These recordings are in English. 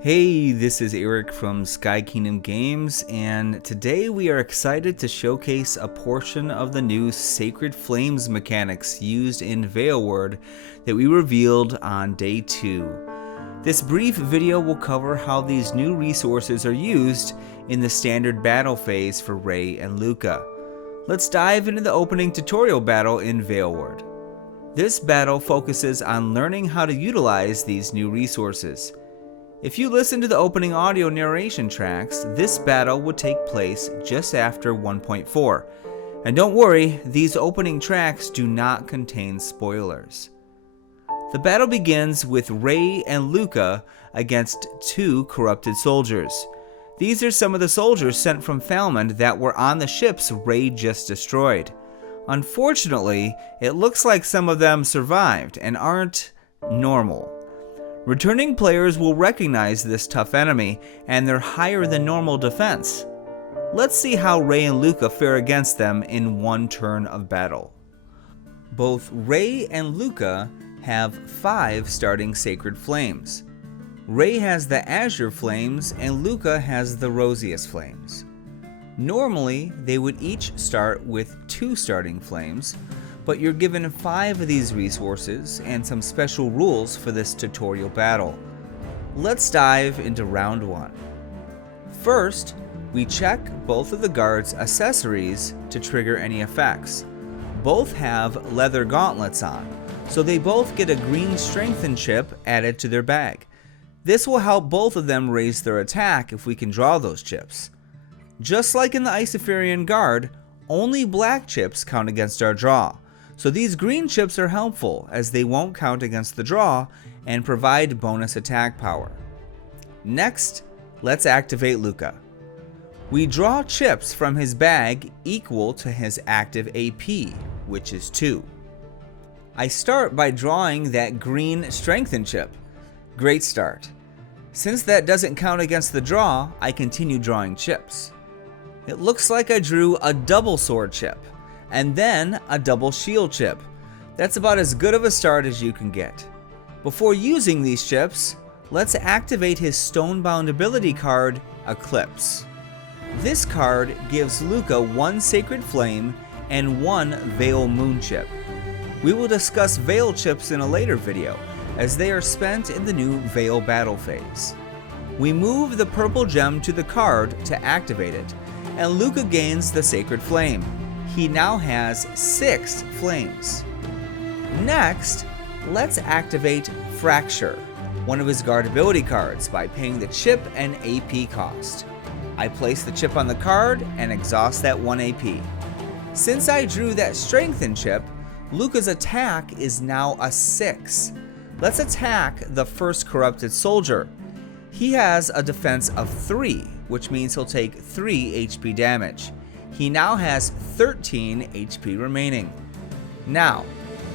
Hey, this is Eric from Sky Kingdom Games, and today we are excited to showcase a portion of the new Sacred Flames mechanics used in Veilward that we revealed on day 2. This brief video will cover how these new resources are used in the standard battle phase for Ray and Luka. Let's dive into the opening tutorial battle in Veilward. This battle focuses on learning how to utilize these new resources. If you listen to the opening audio narration tracks, this battle would take place just after 1.4. And don't worry, these opening tracks do not contain spoilers. The battle begins with Ray and Luka against 2 corrupted soldiers. These are some of the soldiers sent from Veilward that were on the ships Ray just destroyed. Unfortunately, it looks like some of them survived and aren't normal. Returning players will recognize this tough enemy and their higher than normal defense. Let's see how Ray and Luka fare against them in one turn of battle. Both Ray and Luka have 5 starting Sacred Flames. Ray has the Azure Flames and Luka has the Rosiest Flames. Normally, they would each start with 2 starting flames, but you're given 5 of these resources and some special rules for this tutorial battle. Let's dive into round 1. First, we check both of the guards' accessories to trigger any effects. Both have leather gauntlets on, so they both get a green strengthen chip added to their bag. This will help both of them raise their attack if we can draw those chips. Just like in the Isofarian Guard, only black chips count against our draw. So these green chips are helpful as they won't count against the draw and provide bonus attack power. Next, let's activate Luka. We draw chips from his bag equal to his active AP, which is 2. I start by drawing that green strengthen chip. Great start. Since that doesn't count against the draw, I continue drawing chips. It looks like I drew a double sword chip, and then a double shield chip. That's about as good of a start as you can get. Before using these chips, let's activate his Stonebound ability card, Eclipse. This card gives Luka 1 Sacred Flame and 1 Veil Moon chip. We will discuss Veil chips in a later video, as they are spent in the new Veil battle phase. We move the purple gem to the card to activate it, and Luka gains the Sacred Flame. He now has 6 flames. Next, let's activate Fracture, one of his guard ability cards, by paying the chip and AP cost. I place the chip on the card and exhaust that 1 AP. Since I drew that strengthen chip, Luka's attack is now a 6. Let's attack the first corrupted soldier. He has a defense of 3, which means he'll take 3 HP damage. He now has 13 HP remaining. Now,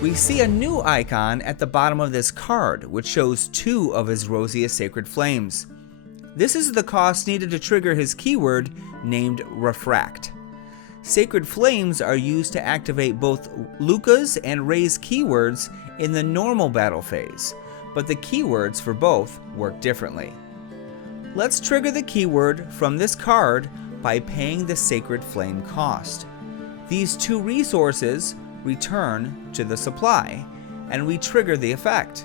we see a new icon at the bottom of this card, which shows 2 of his Rosiest Sacred Flames. This is the cost needed to trigger his keyword named Refract. Sacred Flames are used to activate both Luka's and Ray's keywords in the normal battle phase, but the keywords for both work differently. Let's trigger the keyword from this card by paying the Sacred Flame cost. These 2 resources return to the supply, and we trigger the effect.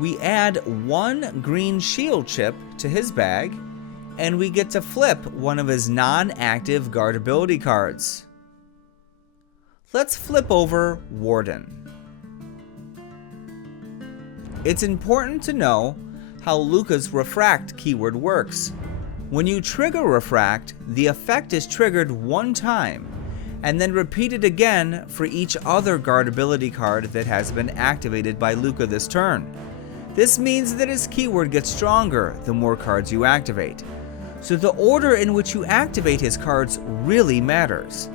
We add 1 green shield chip to his bag, and we get to flip one of his non-active guard ability cards. Let's flip over Warden. It's important to know how Luka's Refract keyword works. When you trigger Refract, the effect is triggered 1 time, and then repeated again for each other guard ability card that has been activated by Luka this turn. This means that his keyword gets stronger the more cards you activate. So the order in which you activate his cards really matters.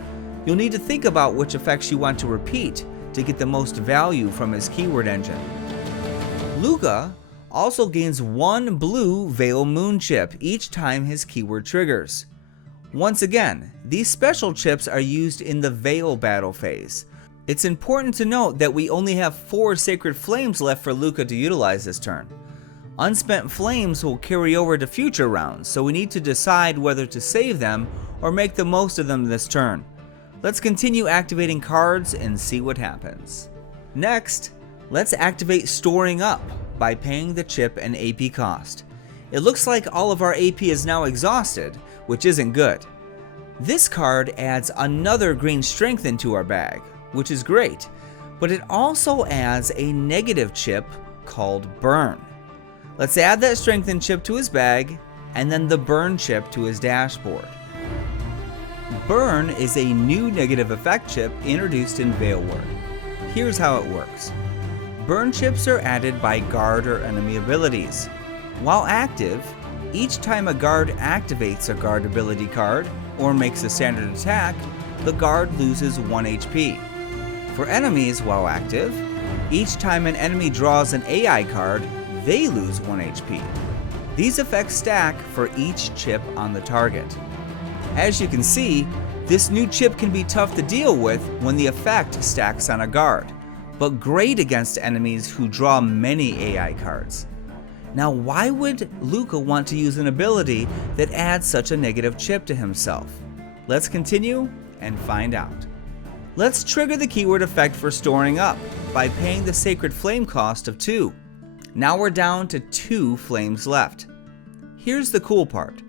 You'll need to think about which effects you want to repeat to get the most value from his keyword engine. Luka also gains 1 blue Veil Moon chip each time his keyword triggers. Once again, these special chips are used in the Veil battle phase. It's important to note that we only have 4 Sacred Flames left for Luka to utilize this turn. Unspent flames will carry over to future rounds, so we need to decide whether to save them or make the most of them this turn. Let's continue activating cards and see what happens. Next, let's activate Storing Up by paying the chip an AP cost. It looks like all of our AP is now exhausted, which isn't good. This card adds another green strength into our bag, which is great, but it also adds a negative chip called Burn. Let's add that strengthened chip to his bag, and then the Burn chip to his dashboard. Burn is a new negative effect chip introduced in Veilward. Here's how it works. Burn chips are added by guard or enemy abilities. While active, each time a guard activates a guard ability card or makes a standard attack, the guard loses 1 HP. For enemies while active, each time an enemy draws an AI card, they lose 1 HP. These effects stack for each chip on the target. As you can see, this new chip can be tough to deal with when the effect stacks on a guard, but great against enemies who draw many AI cards. Now, why would Luka want to use an ability that adds such a negative chip to himself? Let's continue and find out. Let's trigger the keyword effect for Storing Up by paying the Sacred Flame cost of 2. Now we're down to 2 flames left. Here's the cool part.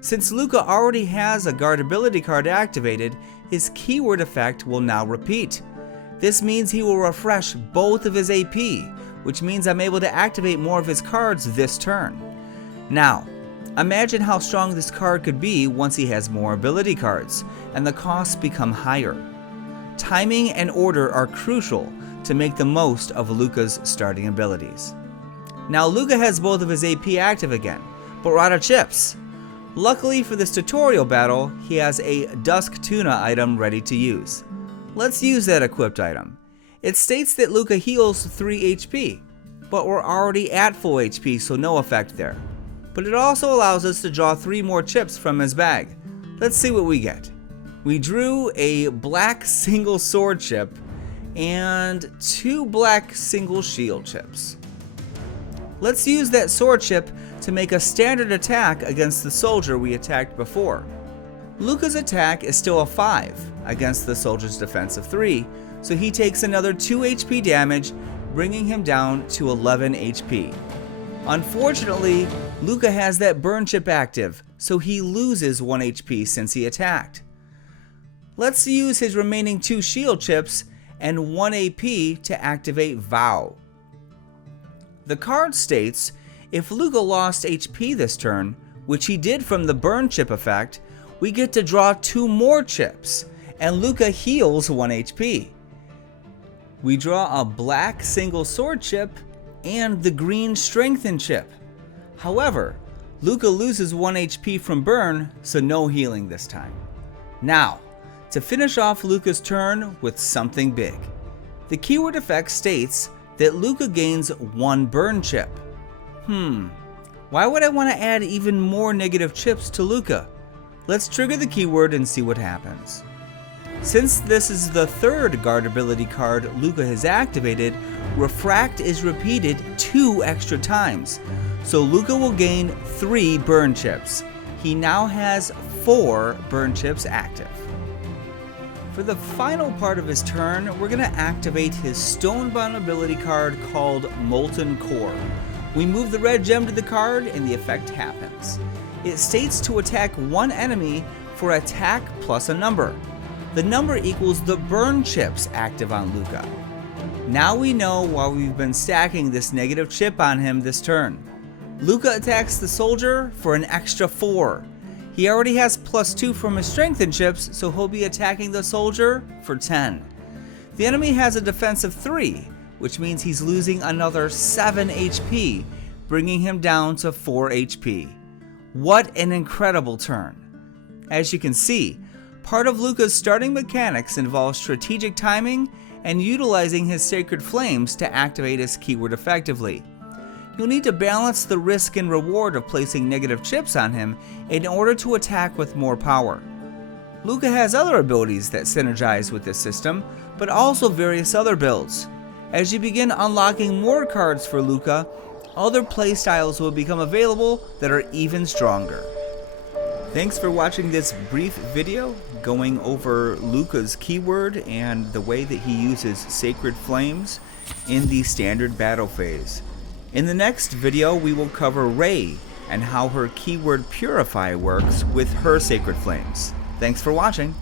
Since Luka already has a guard ability card activated, his keyword effect will now repeat. This means he will refresh both of his AP, which means I'm able to activate more of his cards this turn. Now, imagine how strong this card could be once he has more ability cards, and the costs become higher. Timing and order are crucial to make the most of Luka's starting abilities. Now Luka has both of his AP active again, but we're out of chips. Luckily for this tutorial battle, he has a Dusk Tuna item ready to use. Let's use that equipped item. It states that Luka heals 3 HP, but we're already at full HP, so no effect there. But it also allows us to draw 3 more chips from his bag. Let's see what we get. We drew a black single sword chip and 2 black single shield chips. Let's use that sword chip to make a standard attack against the soldier we attacked before. Luka's attack is still a 5 against the soldier's defense of 3, so he takes another 2 HP damage, bringing him down to 11 HP. Unfortunately, Luka has that burn chip active, so he loses 1 HP since he attacked. Let's use his remaining 2 shield chips and 1 AP to activate Vow. The card states if Luka lost HP this turn, which he did from the burn chip effect, we get to draw 2 more chips, and Luka heals 1 HP. We draw a black single sword chip and the green strengthen chip. However, Luka loses 1 HP from burn, so no healing this time. Now, to finish off Luka's turn with something big. The keyword effect states that Luka gains 1 burn chip. Why would I want to add even more negative chips to Luka? Let's trigger the keyword and see what happens. Since this is the 3rd guard ability card Luka has activated, Refract is repeated 2 extra times, so Luka will gain 3 burn chips. He now has 4 burn chips active. For the final part of his turn, we're going to activate his Stonebound ability card called Molten Core. We move the red gem to the card and the effect happens. It states to attack 1 enemy for attack plus a number. The number equals the burn chips active on Luka. Now we know why we've been stacking this negative chip on him this turn. Luka attacks the soldier for an extra 4. He already has +2 from his strengthened chips, so he'll be attacking the soldier for 10. The enemy has a defense of 3, which means he's losing another 7 HP, bringing him down to 4 HP. What an incredible turn. As you can see, part of Luka's starting mechanics involves strategic timing and utilizing his Sacred Flames to activate his keyword effectively. You'll need to balance the risk and reward of placing negative chips on him in order to attack with more power. Luka has other abilities that synergize with this system, but also various other builds. As you begin unlocking more cards for Luka, other playstyles will become available that are even stronger. Thanks for watching this brief video going over Luka's keyword and the way that he uses Sacred Flames in the standard battle phase. In the next video we will cover Rey and how her keyword Purify works with her Sacred Flames. Thanks for watching.